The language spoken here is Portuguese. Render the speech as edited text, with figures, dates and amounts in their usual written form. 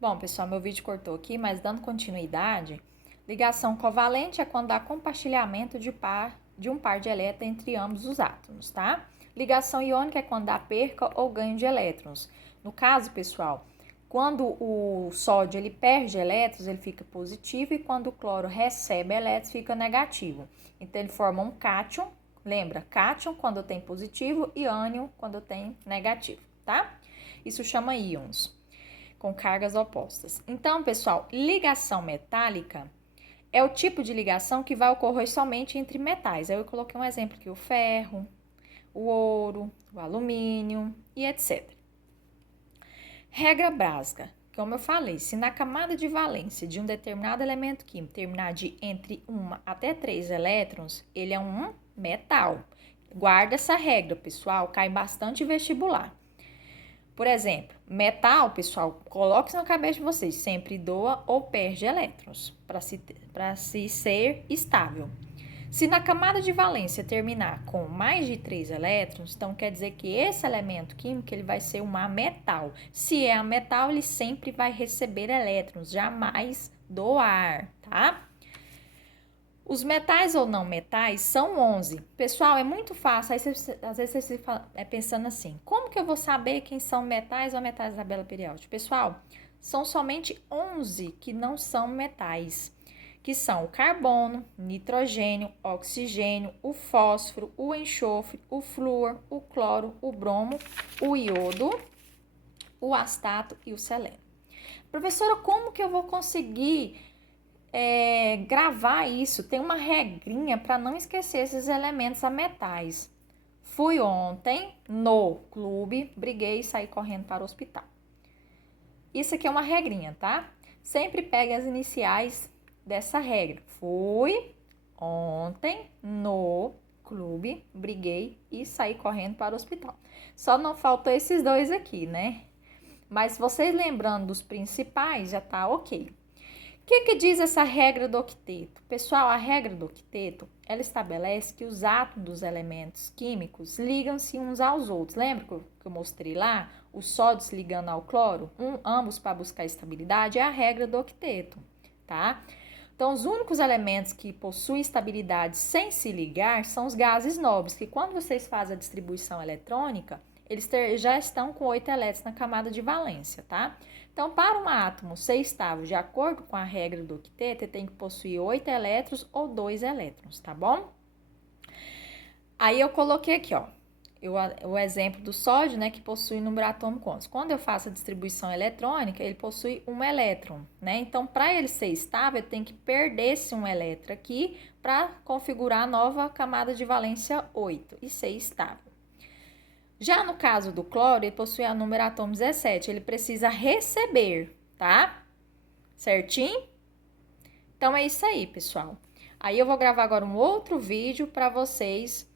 Bom, pessoal, meu vídeo cortou aqui, mas dando continuidade, ligação covalente é quando há compartilhamento de um par de elétrons entre ambos os átomos, tá? Ligação iônica é quando há perca ou ganho de elétrons. No caso, pessoal, quando o sódio ele perde elétrons, ele fica positivo, e quando o cloro recebe elétrons, fica negativo. Então, ele forma um cátion. Lembra, cátion quando tem positivo e ânion quando tem negativo, tá? Isso chama íons com cargas opostas. Então, pessoal, ligação metálica é o tipo de ligação que vai ocorrer somente entre metais. Eu coloquei um exemplo aqui: o ferro, o ouro, o alumínio e etc. Regra básica: como eu falei, se na camada de valência de um determinado elemento químico terminar de entre 1 até 3 elétrons, ele é um metal. Guarda essa regra, pessoal, cai bastante vestibular. Por exemplo, metal, pessoal, coloque isso na cabeça de vocês, sempre doa ou perde elétrons para se ser estável. Se na camada de valência terminar com mais de 3 elétrons, então quer dizer que esse elemento químico ele vai ser um ametal. Se é ametal, ele sempre vai receber elétrons, jamais doar, tá? Os metais ou não metais são 11. Pessoal, é muito fácil. Aí às vezes você fica pensando assim: como que eu vou saber quem são metais ou metais da tabela periódica? Pessoal, são somente 11 que não são metais, que são o carbono, nitrogênio, oxigênio, o fósforo, o enxofre, o flúor, o cloro, o bromo, o iodo, o astato e o selênio. Professora, como que eu vou conseguir gravar isso? Tem uma regrinha para não esquecer esses elementos a metais. Fui ontem no clube, briguei e saí correndo para o hospital. Isso aqui é uma regrinha, tá? Sempre pegue as iniciais dessa regra. Fui ontem no clube, briguei e saí correndo para o hospital. Só não faltou esses dois aqui, né? Mas vocês lembrando dos principais, já tá ok. O que diz essa regra do octeto? Pessoal, a regra do octeto, ela estabelece que os átomos dos elementos químicos ligam-se uns aos outros. Lembra que eu mostrei lá? O sódio se ligando ao cloro, ambos para buscar estabilidade, é a regra do octeto, tá? Então, os únicos elementos que possuem estabilidade sem se ligar são os gases nobres, que quando vocês fazem a distribuição eletrônica, eles já estão com 8 elétrons na camada de valência, tá? Então, para um átomo ser estável de acordo com a regra do octeto, ele tem que possuir 8 elétrons ou 2 elétrons, tá bom? Aí eu coloquei aqui, ó, o exemplo do sódio, né, que possui número atômico 11. Quando eu faço a distribuição eletrônica, ele possui um elétron, né? Então, para ele ser estável, eu tenho que perder esse um elétron aqui para configurar a nova camada de valência 8 e ser estável. Já no caso do cloro, ele possui a número atômico 17, ele precisa receber, tá? Certinho? Então, é isso aí, pessoal. Aí eu vou gravar agora um outro vídeo para vocês